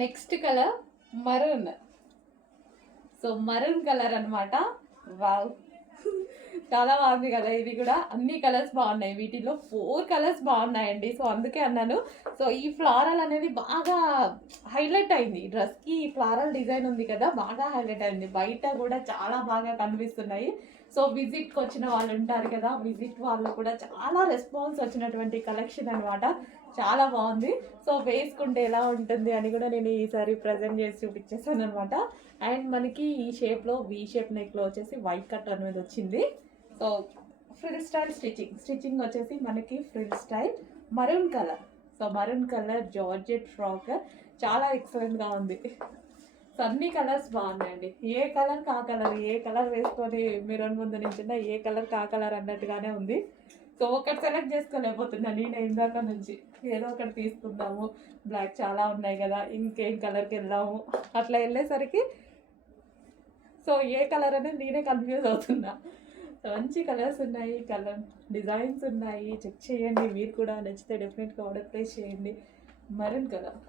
Next colour maroon. So maroon colour అనమాట. Wow, చాలా బాగుంది కదా ఇది కూడా. అన్ని కలర్స్ బాగున్నాయి, వీటిలో 4 కలర్స్ బాగున్నాయండి. సో అందుకే అన్నాను. సో ఈ ఫ్లారల్ అనేది బాగా హైలైట్ అయింది డ్రెస్కి. ఈ ఫ్లారల్ డిజైన్ ఉంది కదా, బాగా హైలైట్ అయింది. బయట కూడా చాలా బాగా కనిపిస్తున్నాయి. సో విజిట్కి వచ్చిన వాళ్ళు ఉంటారు కదా, విజిట్ వాళ్ళు కూడా చాలా రెస్పాన్స్ వచ్చినటువంటి కలెక్షన్ అనమాట. చాలా బాగుంది. సో వేసుకుంటే ఎలా ఉంటుంది అని కూడా నేను ఈసారి ప్రజెంట్ చేసి చూపించేసాను అనమాట. అండ్ మనకి ఈ షేప్లో వీ షేప్ నెక్లో వచ్చేసి వైట్ కట్ అనేది వచ్చింది. సో ఫ్రిల్ స్టైల్ స్టిచ్చింగ్ వచ్చేసి మనకి frill style maroon colour. So maroon colour georgette frock చాలా ఎక్సలెంట్గా ఉంది. సో అన్ని కలర్స్ బాగున్నాయండి. ఏ కలర్ కా కలర్, ఏ కలర్ వేసుకొని మీరు ముందు నుంచి ఏ కలర్ కా కలర్ అన్నట్టుగానే ఉంది. సో ఒకటి సెలెక్ట్ చేసుకోలేకపోతున్నా నేను ఇందాక నుంచి. ఏదో ఒకటి తీసుకుందాము, బ్లాక్ చాలా ఉన్నాయి కదా, ఇంకేం కలర్కి వెళ్దాము అట్లా వెళ్ళేసరికి సో ఏ కలర్ అనేది నేనే కన్ఫ్యూజ్ అవుతున్నా. సో మంచి కలర్స్ ఉన్నాయి, కలర్ డిజైన్స్ ఉన్నాయి. చెక్ చేయండి, మీరు కూడా నచ్చితే డెఫినెట్గా ఆర్డర్ ప్లేస్ చేయండి. Maroon colour.